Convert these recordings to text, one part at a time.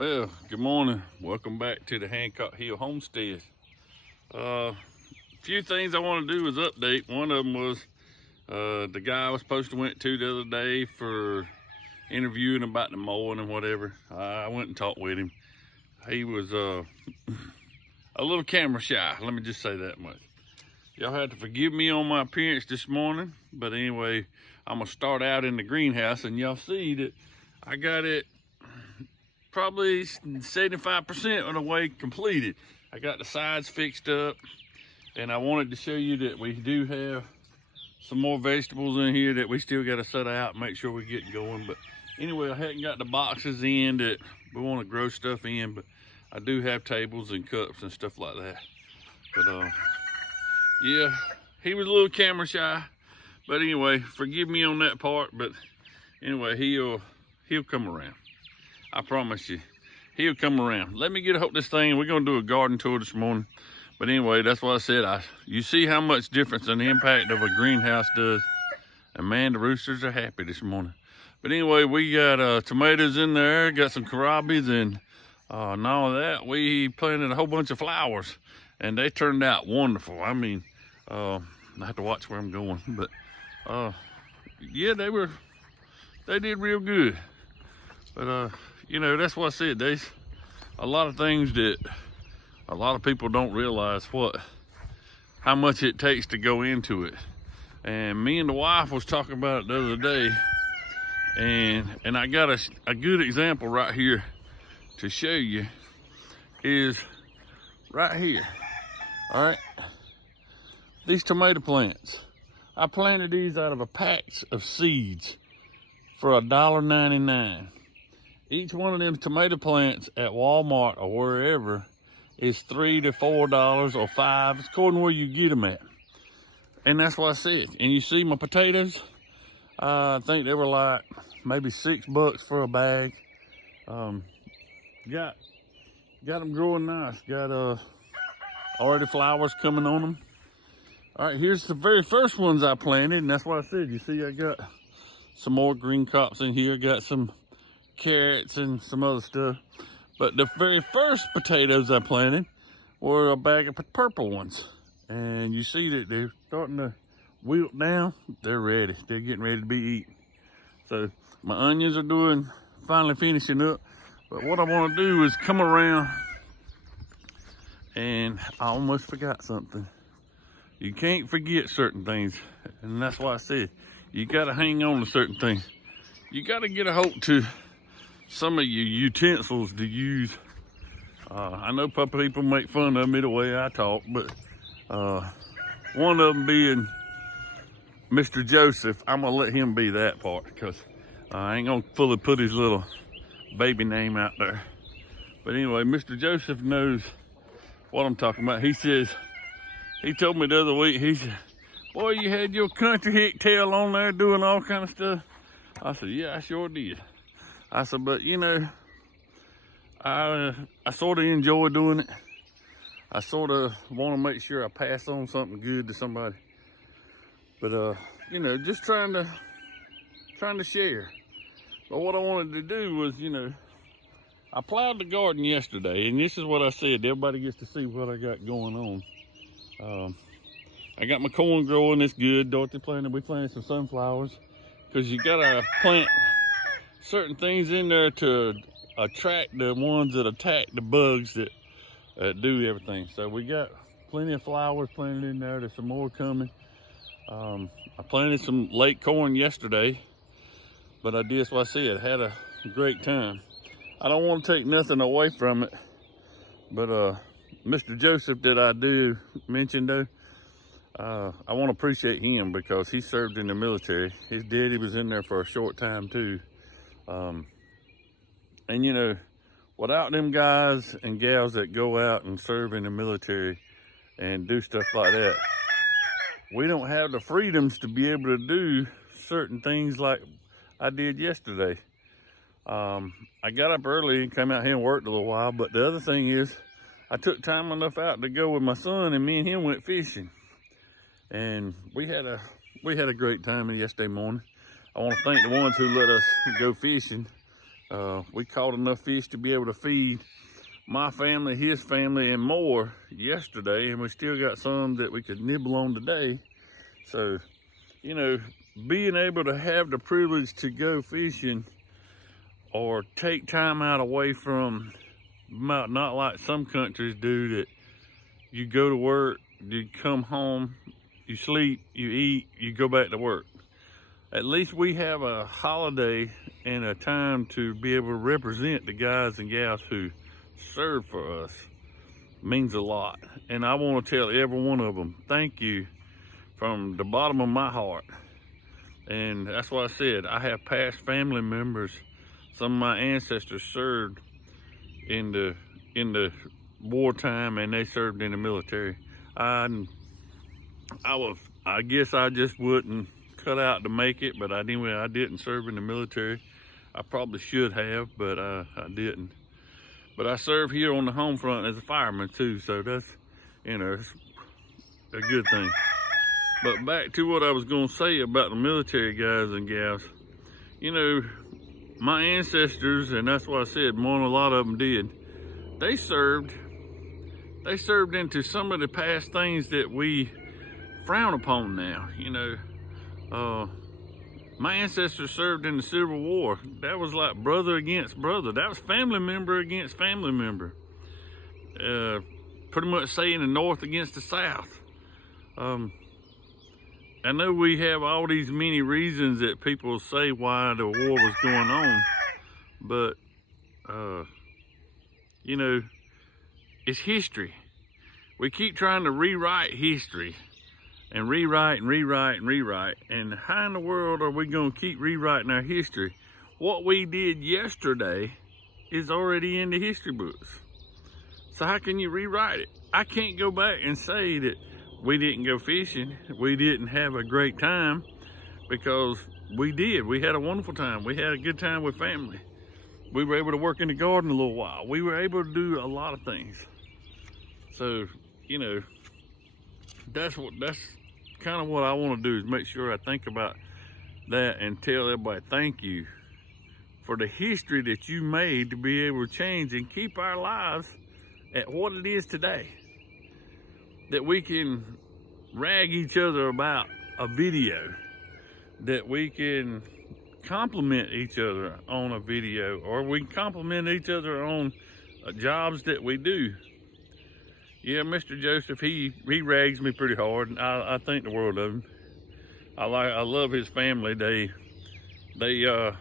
Well, good morning. Welcome back to the Hancock Hill Homestead. A few things I want to do is update. One of them was the guy I was supposed to went to the other day for interviewing about the mowing and whatever. I went and talked with him. He was a little camera shy. Let me just say that much. Y'all have to forgive me on my appearance this morning. But anyway, I'm going to start out in the greenhouse, and y'all see that I got it probably 75% of the way completed. I got the sides fixed up, and I wanted to show you that we do have some more vegetables in here that we still got to set out and make sure we get going. But anyway, I hadn't got the boxes in that we want to grow stuff in, but I do have tables and cups and stuff like that. But yeah, he was a little camera shy, but anyway, forgive me on that part. But anyway, he'll come around. I promise you, he'll come around. Let me get a hold of this thing. We're gonna do a garden tour this morning. But anyway, that's what I said. You see how much difference and the impact of a greenhouse does. And man, the roosters are happy this morning. But anyway, we got tomatoes in there, got some kohlrabies, and all of that. We planted a whole bunch of flowers, and they turned out wonderful. I mean, I have to watch where I'm going, but yeah, they did real good. But you know, that's what I said. There's a lot of things that a lot of people don't realize how much it takes to go into it. And me and the wife was talking about it the other day, and I got a good example right here to show you. Is right here. All right, these tomato plants, I planted these out of a pack of seeds for $1.99. Each one of them tomato plants at Walmart or wherever is $3 to $4 or $5. It's according to where you get them at. And that's what I said. And you see my potatoes, I think they were like maybe $6 for a bag. Got them growing nice. Got already flowers coming on them. All right, here's the very first ones I planted, and that's what I said. You see, I got some more green crops in here. Got some carrots and some other stuff. But the very first potatoes I planted were a bag of purple ones. And you see that they're starting to wilt down. They're ready. They're getting ready to be eaten. So my onions are finally finishing up. But what I want to do is come around, and I almost forgot something. You can't forget certain things. And that's why I said, you got to hang on to certain things. You got to get a hold to some of your utensils to use. I know people make fun of me the way I talk, but one of them being Mr. Joseph. I'm gonna let him be that part, because I ain't gonna fully put his little baby name out there. But anyway, Mr. Joseph knows what I'm talking about. He told me the other week, he said, boy, you had your country hick tail on there doing all kind of stuff. I said, yeah, I sure did. I said, but you know, I sort of enjoy doing it. I sort of want to make sure I pass on something good to somebody. But you know, just trying to share. But what I wanted to do was, you know, I plowed the garden yesterday, and this is what I said. Everybody gets to see what I got going on. I got my corn growing. It's good. Dorothy we planted some sunflowers, because you gotta plant certain things in there to attract the ones that attack the bugs that do everything. So we got plenty of flowers planted in there. There's some more coming. I planted some late corn yesterday, but I did what I said. Had a great time. I don't want to take nothing away from it, but Mr. Joseph that I do mention though, I want to appreciate him because he served in the military. His daddy was in there for a short time too. And you know, without them guys and gals that go out and serve in the military and do stuff like that, we don't have the freedoms to be able to do certain things like I did yesterday. I got up early and came out here and worked a little while, but the other thing is I took time enough out to go with my son, and me and him went fishing. And we had a great time yesterday morning. I want to thank the ones who let us go fishing. We caught enough fish to be able to feed my family, his family, and more yesterday, and we still got some that we could nibble on today. So, you know, being able to have the privilege to go fishing or take time out away from, not like some countries do, that you go to work, you come home, you sleep, you eat, you go back to work. At least we have a holiday and a time to be able to represent the guys and gals who serve for us. It means a lot. And I want to tell every one of them, thank you from the bottom of my heart. And that's why I said, I have past family members. Some of my ancestors served in the wartime, and they served in the military. I guess I just wouldn't cut out to make it, but anyway, I didn't serve in the military. I probably should have, but I didn't. But I serve here on the home front as a fireman too, so that's, you know, it's a good thing. But back to what I was gonna say about the military guys and gals. You know, my ancestors, and that's what I said, a lot of them did, they served into some of the past things that we frown upon now. You know, my ancestors served in the Civil War. That was like brother against brother. That was family member against family member. Pretty much saying the North against the South. I know we have all these many reasons that people say why the war was going on, but, you know, it's history. We keep trying to rewrite history and rewrite and rewrite and rewrite. And how in the world are we going to keep rewriting our history? What we did yesterday is already in the history books. So how can you rewrite it? I can't go back and say that we didn't go fishing, we didn't have a great time, because we did. We had a wonderful time. We had a good time with family. We were able to work in the garden a little while. We were able to do a lot of things. So, you know, that's kind of what I want to do, is make sure I think about that and tell everybody thank you for the history that you made to be able to change and keep our lives at what it is today. That we can rag each other about a video, that we can compliment each other on a video, or we can compliment each other on jobs that we do. Yeah, Mr. Joseph, he rags me pretty hard, and I think the world of him. I love his family. They are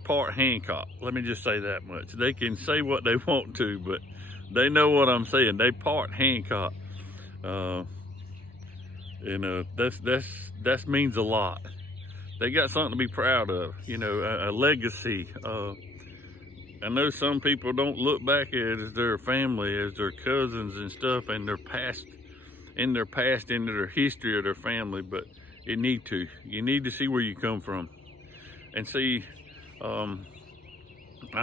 part Hancock. Let me just say that much. They can say what they want to, but they know what I'm saying. They part Hancock. That means a lot. They got something to be proud of, you know, a legacy. I know some people don't look back at it as their family, as their cousins and stuff, and their past, into their history of their family, but you need to. You need to see where you come from. And see, I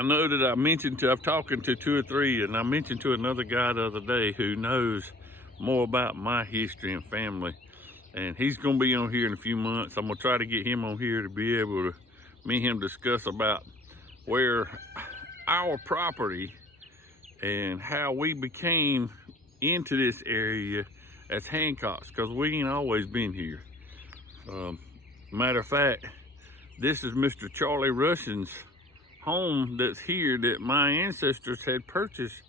know that I've talked to 2 or 3, and I mentioned to another guy the other day who knows more about my history and family, and he's gonna be on here in a few months. I'm gonna try to get him on here to be able to, me and him discuss about where our property and how we became into this area as Hancocks, because we ain't always been here. Matter of fact, this is Mr. Charlie Russian's home that's here, that my ancestors had purchased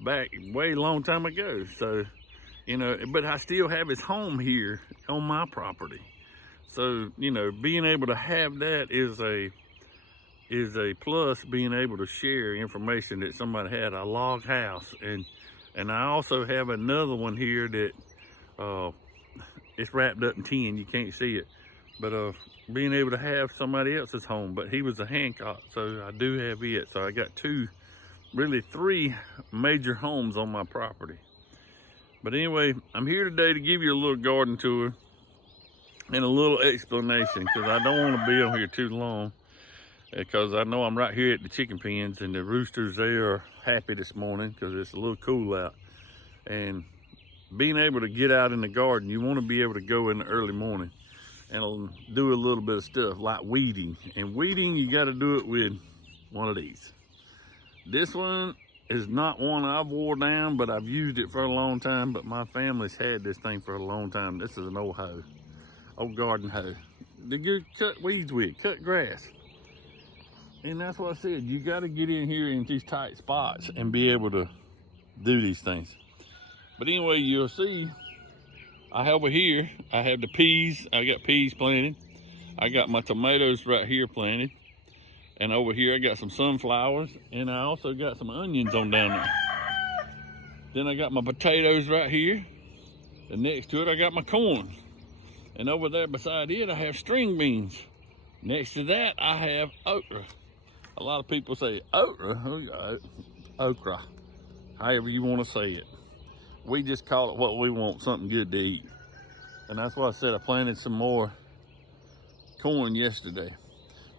back way long time ago. So, you know, but I still have his home here on my property. So, you know, being able to have that is a plus, being able to share information that somebody had, a log house. And I also have another one here that it's wrapped up in tin, you can't see it. But being able to have somebody else's home, but he was a Hancock, so I do have it. So I got 3 major homes on my property. But anyway, I'm here today to give you a little garden tour and a little explanation, because I don't want to be on here too long, because I know I'm right here at the chicken pens, and the roosters, they are happy this morning because it's a little cool out. And being able to get out in the garden, you want to be able to go in the early morning and do a little bit of stuff like weeding. And weeding, you got to do it with one of these. This one is not one I've wore down, but I've used it for a long time, but my family's had this thing for a long time. This is an old hoe, old garden hoe. To good cut weeds with, cut grass. And that's what I said, you gotta get in here in these tight spots and be able to do these things. But anyway, you'll see, I have over here, I have the peas, I got peas planted. I got my tomatoes right here planted. And over here I got some sunflowers, and I also got some onions on down there. Then I got my potatoes right here. And next to it I got my corn. And over there beside it I have string beans. Next to that I have okra. A lot of people say okra, okra, however you want to say it. We just call it what we want, something good to eat. And that's why I said I planted some more corn yesterday.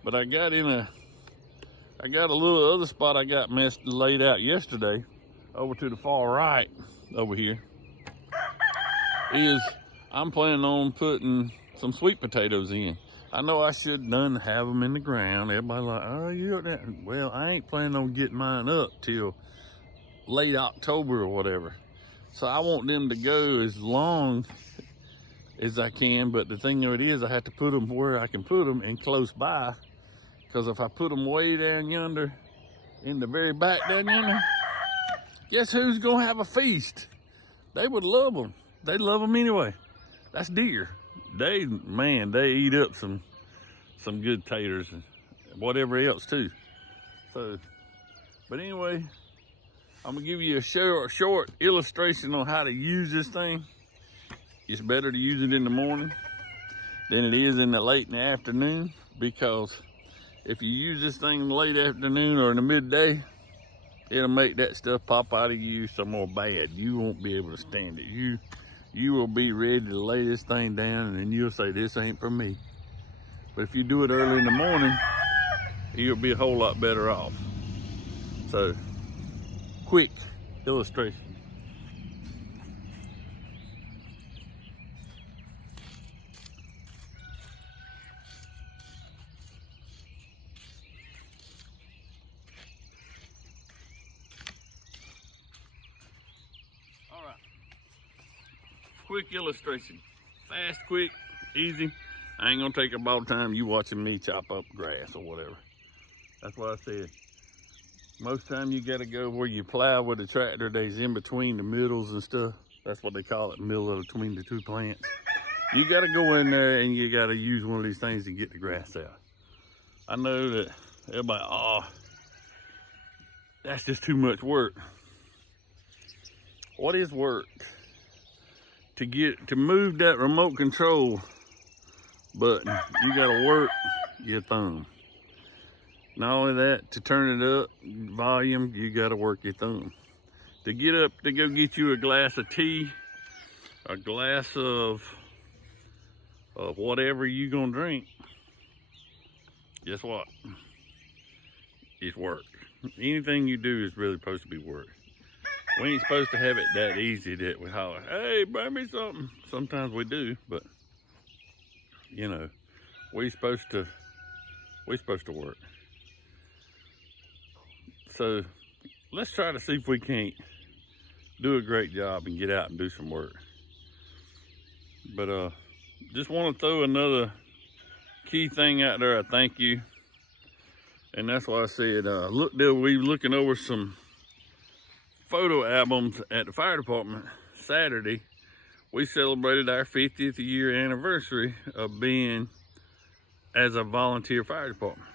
But I got a little other spot I got laid out yesterday over to the far right over here. I'm planning on putting some sweet potatoes in. I know I should done have them in the ground. Everybody like, oh, you're that. Well, I ain't planning on getting mine up till late October or whatever. So I want them to go as long as I can, but the thing of it is I have to put them where I can put them and close by, because if I put them way down yonder in the very back down yonder, guess who's gonna have a feast? They would love them. They love them anyway. That's deer. They eat up some good taters and whatever else too. So, but anyway, I'm gonna give you a short illustration on how to use this thing. It's better to use it in the morning than it is in the late in the afternoon, because if you use this thing in the late afternoon or in the midday, it'll make that stuff pop out of you some more bad. You won't be able to stand it. You will be ready to lay this thing down, and then you'll say, this ain't for me. But if you do it early in the morning, you'll be a whole lot better off. So, quick illustration. All right. Quick illustration. Fast, quick, easy. I ain't gonna take up all the time you watching me chop up grass or whatever. That's what I said. Most time you gotta go where you plow with the tractor that's in between the middles and stuff. That's what they call it, middle of between the two plants. You gotta go in there and you gotta use one of these things to get the grass out. I know that everybody, oh, that's just too much work. What is work? To move that remote control button, you gotta work your thumb. Not only that, to turn it up, volume, you gotta work your thumb. To get up to go get you a glass of tea, a glass of whatever you gonna drink, guess what? It's work. Anything you do is really supposed to be work. We ain't supposed to have it that easy that we holler, hey, buy me something. Sometimes we do, but you know, we're supposed to work. So let's try to see if we can't do a great job and get out and do some work. But just want to throw another key thing out there. I thank you. And that's why I said, look, we were looking over some photo albums at the fire department Saturday. We celebrated our 50th year anniversary of being as a volunteer fire department.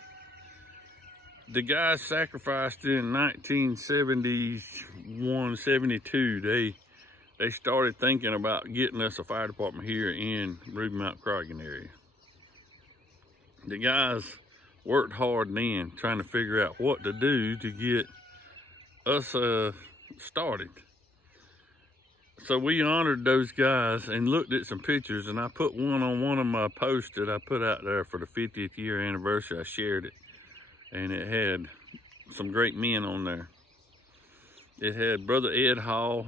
The guys sacrificed in 1971, 72. They started thinking about getting us a fire department here in Ruby Mount Croghan area. The guys worked hard then trying to figure out what to do to get us started. So we honored those guys and looked at some pictures, and I put one on one of my posts that I put out there for the 50th year anniversary. I shared it, and it had some great men on there. It had Brother Ed Hall,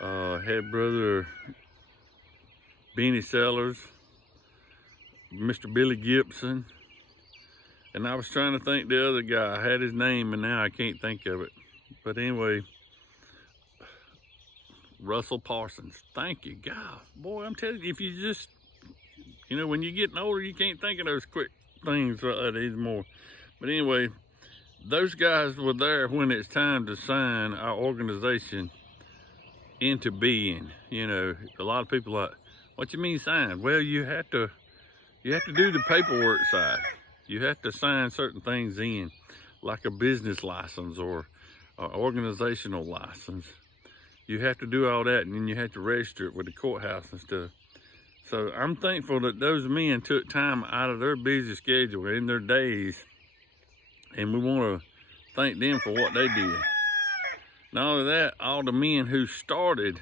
had Brother Benny Sellers, Mr. Billy Gibson, And I was trying to think the other guy. I had his name and now I can't think of it. But anyway, Russell Parsons. Thank you, God. Boy, I'm telling you, if you just, you know, when you're getting older, you can't think of those quick things like that anymore. But anyway, those guys were there when it's time to sign our organization into being. You know, a lot of people are like, what you mean sign? Well, you have to do the paperwork side. You have to sign certain things in, like a business license or an organizational license. You have to do all that, and then you have to register it with the courthouse and stuff. So I'm thankful that those men took time out of their busy schedule in their days, and we want to thank them for what they did. Not only that, all the men who started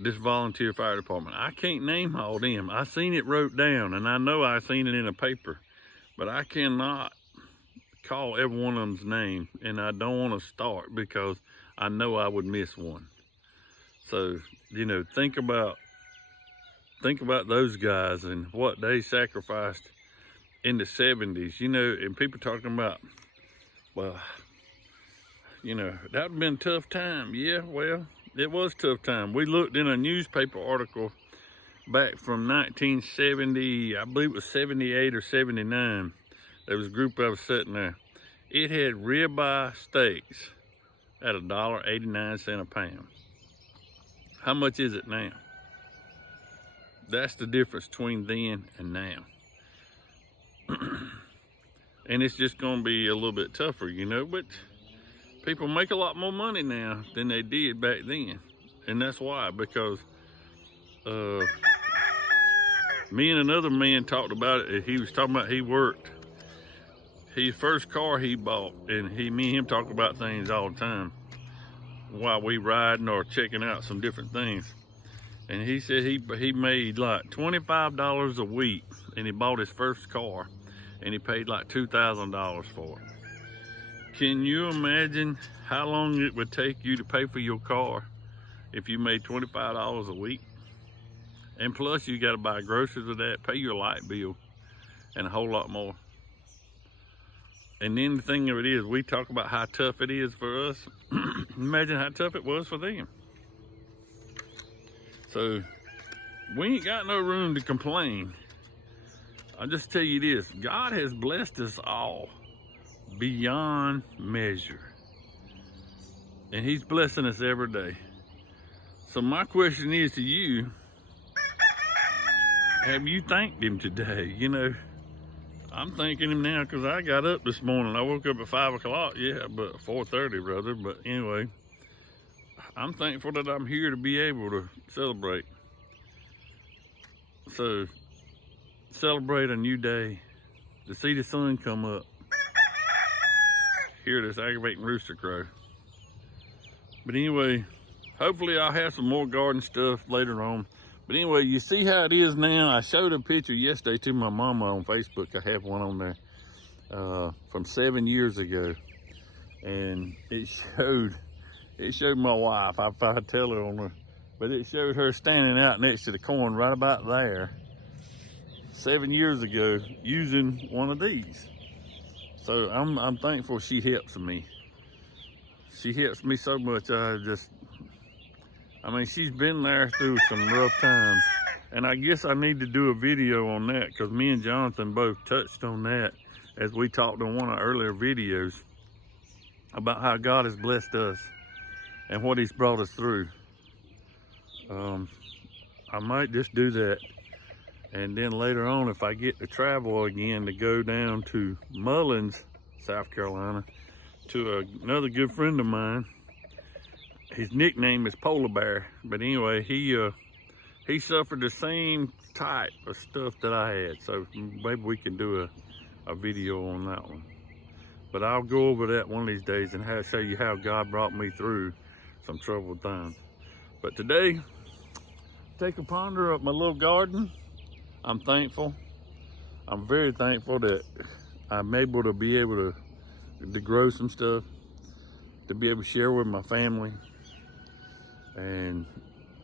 this volunteer fire department. I can't name all them. I seen it wrote down, and I know I seen it in a paper, but I cannot call every one of them's name, and I don't want to start because I know I would miss one. So, you know, think about those guys and what they sacrificed in the 70s, you know, and people talking about, well, you know, that would have been a tough time. Yeah, well, it was a tough time. We looked in a newspaper article back from 1970, I believe it was 78 or 79. There was a group of us sitting there. It had ribeye steaks at $1.89 a pound. How much is it now? That's the difference between then and now. And it's just gonna be a little bit tougher, you know, but people make a lot more money now than they did back then. And that's why, because me and another man talked about it. He was talking about he worked. His first car he bought, and me and him talk about things all the time while we riding or checking out some different things. And he said he made like $25 a week, and he bought his first car, and he paid like $2,000 for it. Can you imagine how long it would take you to pay for your car if you made $25 a week? And plus you got to buy groceries with that, pay your light bill, and a whole lot more. And then the thing of it is, we talk about how tough it is for us. Imagine how tough it was for them. So we ain't got no room to complain. I'll just tell you this, God has blessed us all beyond measure. And he's blessing us every day. So my question is to you, have you thanked him today? You know, I'm thanking him now because I got up this morning. I woke up at 5 o'clock, yeah, but 4:30 rather. But anyway, I'm thankful that I'm here to be able to celebrate. So, celebrate a new day, to see the sun come up, hear this aggravating rooster crow. But anyway, hopefully I'll have some more garden stuff later on. But anyway, you see how it is now. I showed a picture yesterday to my mama on Facebook. I have one on there from 7 years ago. And it showed my wife. I tell her on her, but it showed her standing out next to the corn right about there 7 years ago using one of these. So I'm thankful she helps me. She helps me so much. I mean, she's been there through some rough times. And I guess I need to do a video on that because me and Jonathan both touched on that as we talked on one of our earlier videos about how God has blessed us and what he's brought us through. I might just do that. And then later on, if I get to travel again, to go down to Mullins, South Carolina, to another good friend of mine. His nickname is Polar Bear, but anyway, he suffered the same type of stuff that I had, so maybe we can do a video on that one. But I'll go over that one of these days and show you how God brought me through some troubled times. But today, take a ponder of my little garden. I'm thankful. I'm very thankful that I'm able to be able to grow some stuff, to be able to share with my family. And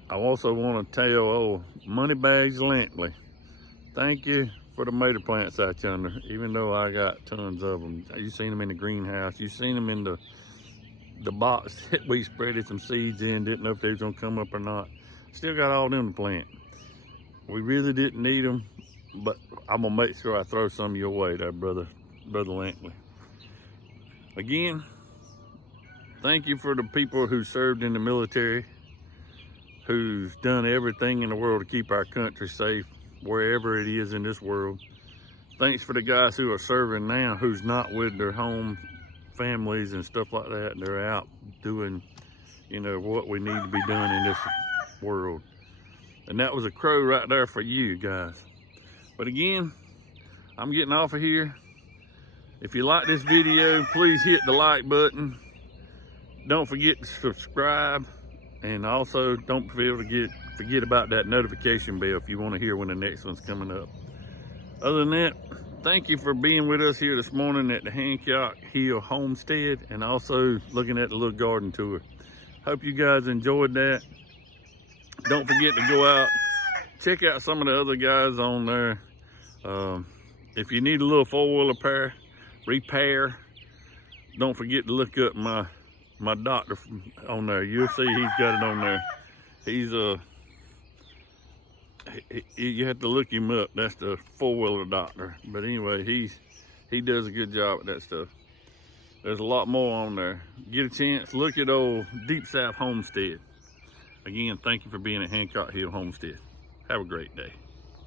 I also want to tell Moneybags Lantley, thank you for the tomato plants out yonder, even though I got tons of them. You seen them in the greenhouse. You seen them in the box that we spreaded some seeds in. Didn't know if they was gonna come up or not. Still got all them to plant. We really didn't need them, but I'm gonna make sure I throw some your way there, Brother Langley. Again, thank you for the people who served in the military, who's done everything in the world to keep our country safe, wherever it is in this world. Thanks for the guys who are serving now, who's not with their home families and stuff like that. They're out doing, you know, what we need to be doing in this world. And that was a crow right there for you guys. But again, I'm getting off of here. If you like this video, please hit the like button. Don't forget to subscribe. And also don't forget about that notification bell if you want to hear when the next one's coming up. Other than that, thank you for being with us here this morning at the Hancock Hill Homestead and also looking at the little garden tour. Hope you guys enjoyed that. Don't forget to go out, check out some of the other guys on there. If you need a little four-wheeler repair, don't forget to look up my doctor on there. You'll see he's got it on there. He's you have to look him up. That's the four-wheeler doctor. But anyway, he does a good job at that stuff. There's a lot more on there. Get a chance, look at old Deep South Homestead. Again, thank you for being at Hancock Hill Homestead. Have a great day.